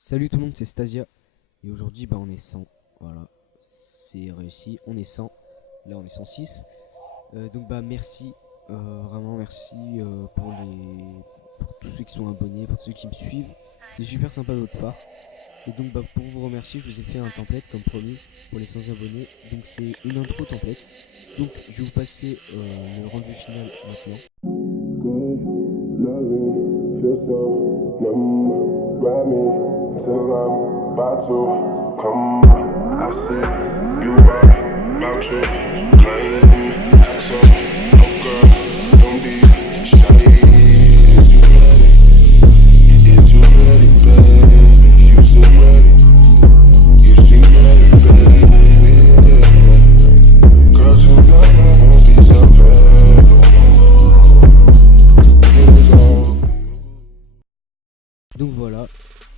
Salut tout le monde, c'est Stasia. Et aujourd'hui, on est 100. Voilà, c'est réussi. On est 100. Là, on est 106. Merci. Vraiment, merci pour tous ceux qui sont abonnés, pour tous ceux qui me suivent. C'est super sympa de votre part. Et pour vous remercier, je vous ai fait un template comme promis pour les 100 abonnés. Donc, c'est une intro template. Donc, je vais vous passer le rendu final maintenant. Good, loving, feel so numb, ride me till I'm about to come. I see you are about to claim act up, oh girl, don't be shy. Is you ready? Is you ready, baby? You seem ready. You seem ready, baby. Girl, tonight won't be so bad. Donc voilà,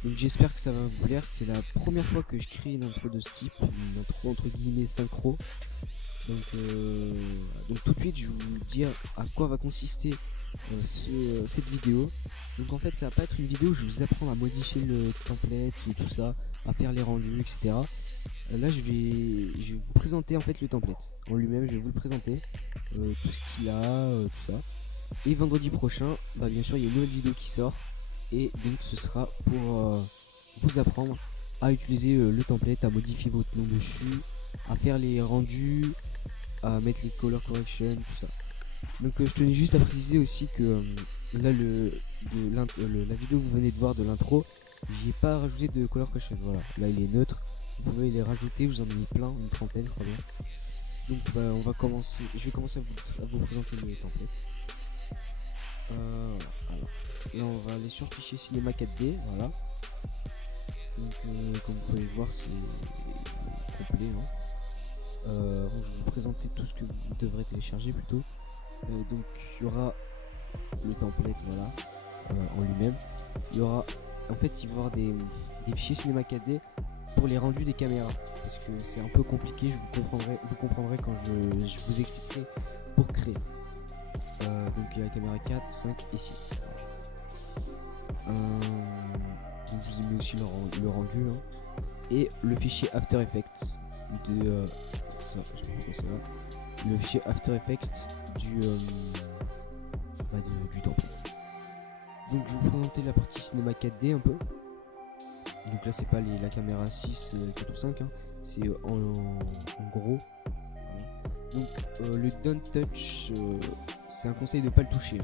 donc j'espère que ça va vous plaire. C'est la première fois que je crée une intro de ce type, une intro entre guillemets synchro. Donc tout de suite je vais vous dire à quoi va consister cette vidéo. Donc en fait ça va pas être une vidéo où je vais vous apprendre à modifier le template et tout ça, à faire les rendus, etc. Là je vais vous présenter en fait le template en lui-même, je vais vous le présenter, tout ce qu'il a, tout ça. Et vendredi prochain, bien sûr il y a une nouvelle vidéo qui sort. Et donc ce sera pour vous apprendre à utiliser le template, à modifier votre nom dessus, à faire les rendus, à mettre les color correction, tout ça. Donc je tenais juste à préciser aussi que là la vidéo que vous venez de voir de l'intro, j'y ai pas rajouté de color correction. Voilà, là il est neutre, vous pouvez les rajouter, vous en avez mis plein, une trentaine je crois bien. Donc on va commencer, je vais commencer à vous présenter le template. Alors, là on va aller sur fichier cinéma 4D, voilà. Donc comme vous pouvez le voir c'est complet, hein. Je vais vous présenter tout ce que vous devrez télécharger plutôt. Donc il y aura le template, voilà, en lui-même. Il y aura, en fait il va y avoir des fichiers cinéma 4D pour les rendus des caméras, parce que c'est un peu compliqué, vous comprendrez quand je vous expliquerai pour créer. Donc il y a la caméra 4, 5 et 6. Donc je vous ai mis aussi le rendu, hein. Et le fichier After Effects de le fichier After Effects du template. Donc je vais vous présenter la partie cinéma 4D un peu. Donc là c'est pas la caméra 6, 4 ou 5, hein. C'est en gros. Donc le Don't Touch, c'est un conseil de pas le toucher,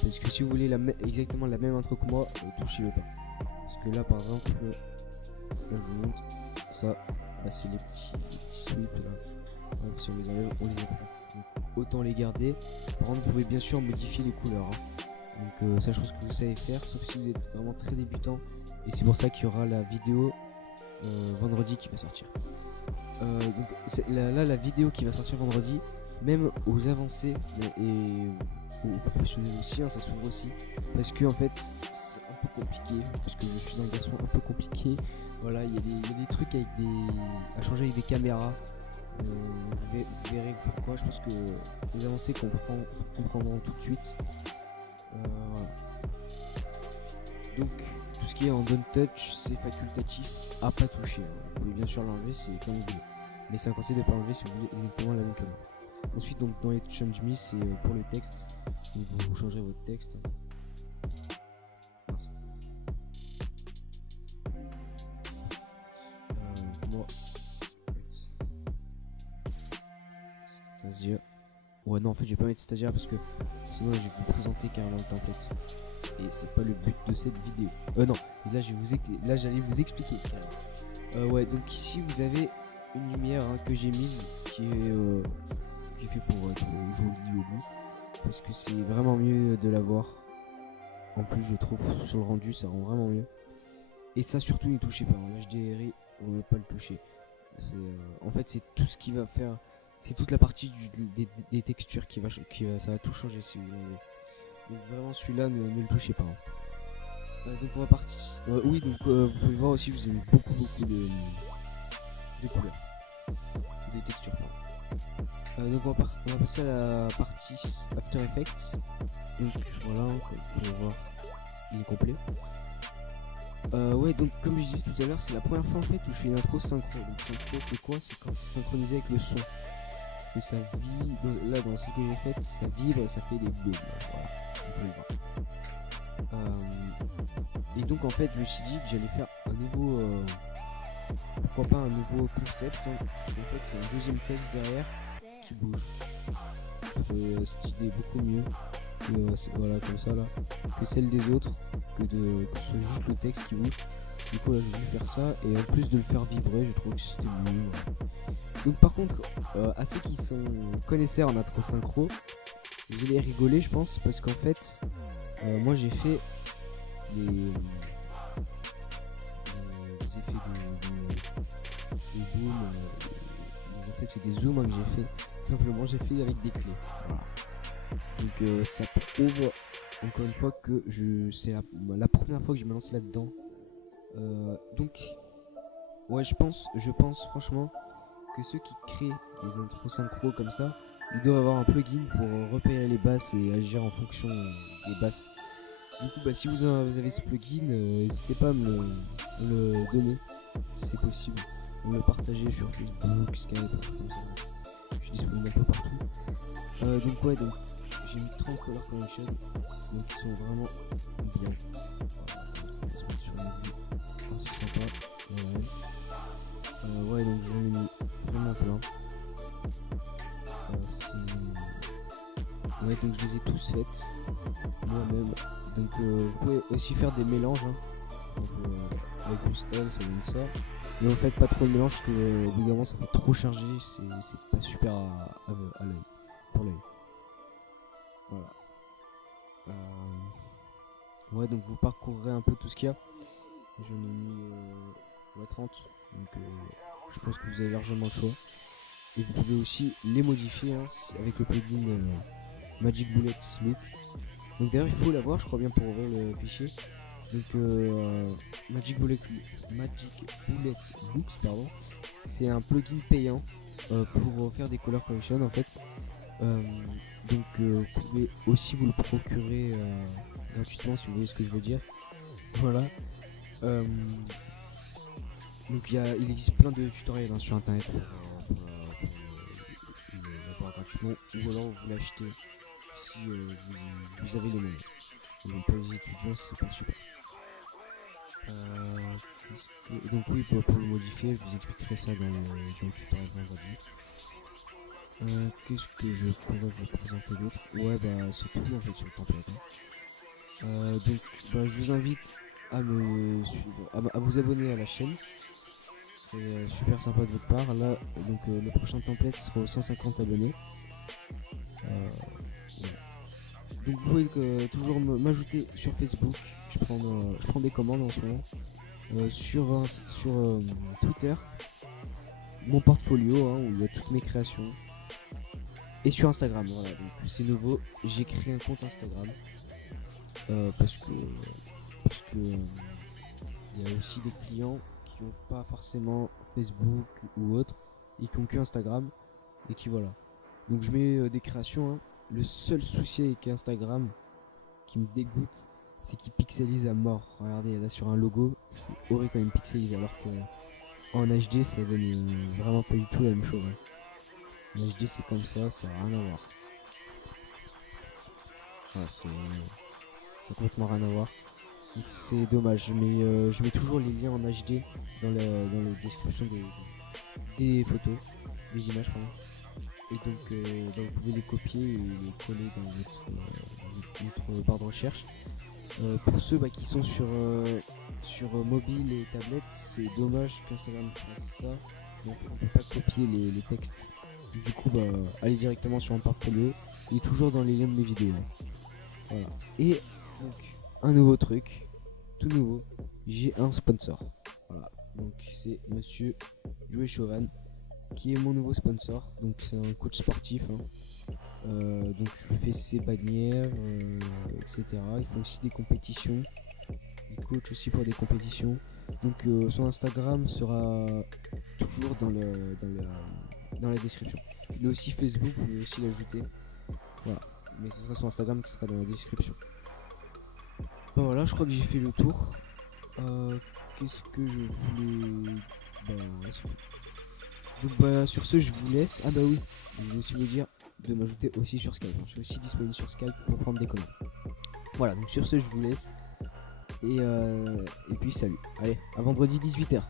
parce que si vous voulez exactement la même intro que moi, touchez-le pas. Parce que là par exemple, là je vous montre ça, c'est les petits sweeps là. Si on les enlève, on les apprend. Donc autant les garder. Par contre vous pouvez bien sûr modifier les couleurs, hein. Donc ça je pense que vous savez faire, sauf si vous êtes vraiment très débutant. Et c'est pour ça qu'il y aura la vidéo vendredi qui va sortir. Donc là la vidéo qui va sortir vendredi, même aux avancés et aux professionnels aussi, hein, ça s'ouvre aussi, parce que en fait c'est un peu compliqué, parce que je suis un garçon un peu compliqué. Voilà, il y a des trucs à changer avec des caméras. Vous verrez pourquoi. Je pense que les avancés comprendront tout de suite. Voilà. Donc tout ce qui est en Don't Touch, c'est facultatif à pas toucher, hein. Vous pouvez bien sûr l'enlever, c'est comme vous voulez, mais c'est un conseil de pas l'enlever si vous voulez exactement la même que moi. Ensuite, donc dans les change me, c'est pour le texte. Donc, vous changerez votre texte. Moi, Stasia. Ouais, non, en fait, je vais pas mettre Stasia parce que sinon, je vais vous présenter carrément le template. Et c'est pas le but de cette vidéo. Non, et là, j'allais vous expliquer carrément. Ouais, donc ici, vous avez une lumière, hein, que j'ai mise qui est fait pour être jolie au bout, parce que c'est vraiment mieux de l'avoir. En plus je trouve sur le rendu ça rend vraiment mieux. Et ça surtout ne touchez pas, en HDRI on ne veut pas le toucher. En fait c'est tout ce qui va faire, c'est toute la partie des textures ça va tout changer si vous voulez. Donc vraiment celui-là ne le touchez pas, hein. Donc on va partir. Oui, donc vous pouvez voir aussi, je vous ai mis beaucoup de couleurs, des textures, pardon. Donc on va passer à la partie After Effects. Donc voilà, comme vous pouvez voir, il est complet. Ouais, donc comme je disais tout à l'heure, c'est la première fois en fait où je fais une intro synchro. Donc synchro c'est quoi? C'est quand c'est synchronisé avec le son. Parce que ça vibre, là dans ce que j'ai fait, ça vibre et ça fait des bulles. Voilà, on peut le voir. Et donc en fait je me suis dit que j'allais faire un nouveau, pourquoi pas un nouveau concept, hein, parce qu'en fait c'est un deuxième texte derrière qui bouge. Cette idée est beaucoup mieux que voilà comme ça là, que celle des autres, que ce soit juste le texte qui bouge. Du coup là j'ai voulu faire ça et en plus de le faire vibrer, je trouve que c'était mieux. Voilà. Donc par contre, à ceux qui sont connaisseurs en intro synchro, vous allez rigoler je pense parce qu'en fait moi j'ai fait les effets de boom, en fait c'est des zooms hein, que j'ai fait. Simplement j'ai fait avec des clés. Voilà. Donc ça prouve encore une fois que c'est la première fois que je me lance là-dedans. Donc ouais je pense franchement que ceux qui créent les intros synchro comme ça, ils doivent avoir un plugin pour repérer les basses et agir en fonction des basses. Du coup, si vous avez ce plugin, n'hésitez pas à me le donner, si c'est possible. Me le partager sur Facebook, Skype, comme ça. Je suis disponible un peu partout. Donc ouais, donc j'ai mis 30 color correction, donc ils sont vraiment bien. Voilà, sur une vue assez sympa. Ouais, donc j'en ai mis vraiment plein. Ouais, donc je les ai tous faites moi-même. Donc vous pouvez aussi faire des mélanges hein. Donc, avec plus L ça donne ça. Mais en fait pas trop de mélange parce que au bout d'un moment ça fait trop chargé, c'est pas super à l'œil, pour l'œil. Voilà. Ouais donc vous parcourrez un peu tout ce qu'il y a. J'en ai mis 30. Donc je pense que vous avez largement le choix. Et vous pouvez aussi les modifier hein, avec le plugin Magic Bullet Look. Donc d'ailleurs il faut l'avoir je crois bien pour ouvrir le fichier. Donc Magic Bullet Looks pardon, c'est un plugin payant pour faire des color correction en fait. Donc vous pouvez aussi vous le procurer gratuitement si vous voyez ce que je veux dire. Voilà. Donc il existe plein de tutoriels hein, sur internet pour l'avoir gratuitement ou alors vous l'achetez si vous avez les moyens. Donc pour les étudiants c'est pas super. Donc oui pour le modifier je vous expliquerai ça dans le tutoriel dans qu'est-ce que je pourrais vous présenter d'autre? Ouais c'est tout en fait sur le template hein. Donc je vous invite à me suivre, à vous abonner à la chaîne. C'est super sympa de votre part. Là donc le prochain template sera aux 150 abonnés. Voilà. Donc vous pouvez toujours m'ajouter sur Facebook. Je prends des commandes en ce moment. Sur Twitter, mon portfolio hein, où il y a toutes mes créations. Et sur Instagram, voilà, donc c'est nouveau. J'ai créé un compte Instagram parce que il y a aussi des clients qui n'ont pas forcément Facebook ou autre et qui ont que Instagram et qui voilà. Donc je mets des créations. Hein. Le seul souci avec Instagram qui me dégoûte, c'est qu'il pixelise à mort. Regardez là sur un logo, c'est horrible quand il pixelise alors que en HD ça donne vraiment pas du tout la même chose. Hein. En HD c'est comme ça n'a rien à voir. Voilà, c'est complètement rien à voir. Donc c'est dommage, mais je mets toujours les liens en HD dans la description des photos, des images pardon. Et donc vous pouvez les copier et les coller dans votre barre de recherche. Pour ceux qui sont sur mobile et tablette, c'est dommage qu'Instagram fasse ça. Donc on peut pas copier les textes. Du coup allez directement sur mon portfolio. Il est toujours dans les liens de mes vidéos. Voilà. Et donc un nouveau truc, tout nouveau, j'ai un sponsor. Voilà. Donc c'est Monsieur Joey Chauvin qui est mon nouveau sponsor. Donc c'est un coach sportif. Hein. Donc je fais ses bannières, etc. Il fait aussi des compétitions. Il coach aussi pour des compétitions. Donc son Instagram sera toujours dans la description. Il a aussi Facebook, vous pouvez aussi l'ajouter. Voilà. Mais ce sera son Instagram qui sera dans la description. Bon voilà, je crois que j'ai fait le tour. Qu'est-ce que je voulais... sur ce, je vous laisse. Ah bah oui, je vais aussi vous dire de m'ajouter aussi sur Skype. Je suis aussi disponible sur Skype pour prendre des commandes. Voilà, donc sur ce, je vous laisse. Et puis salut. Allez, à vendredi 18h.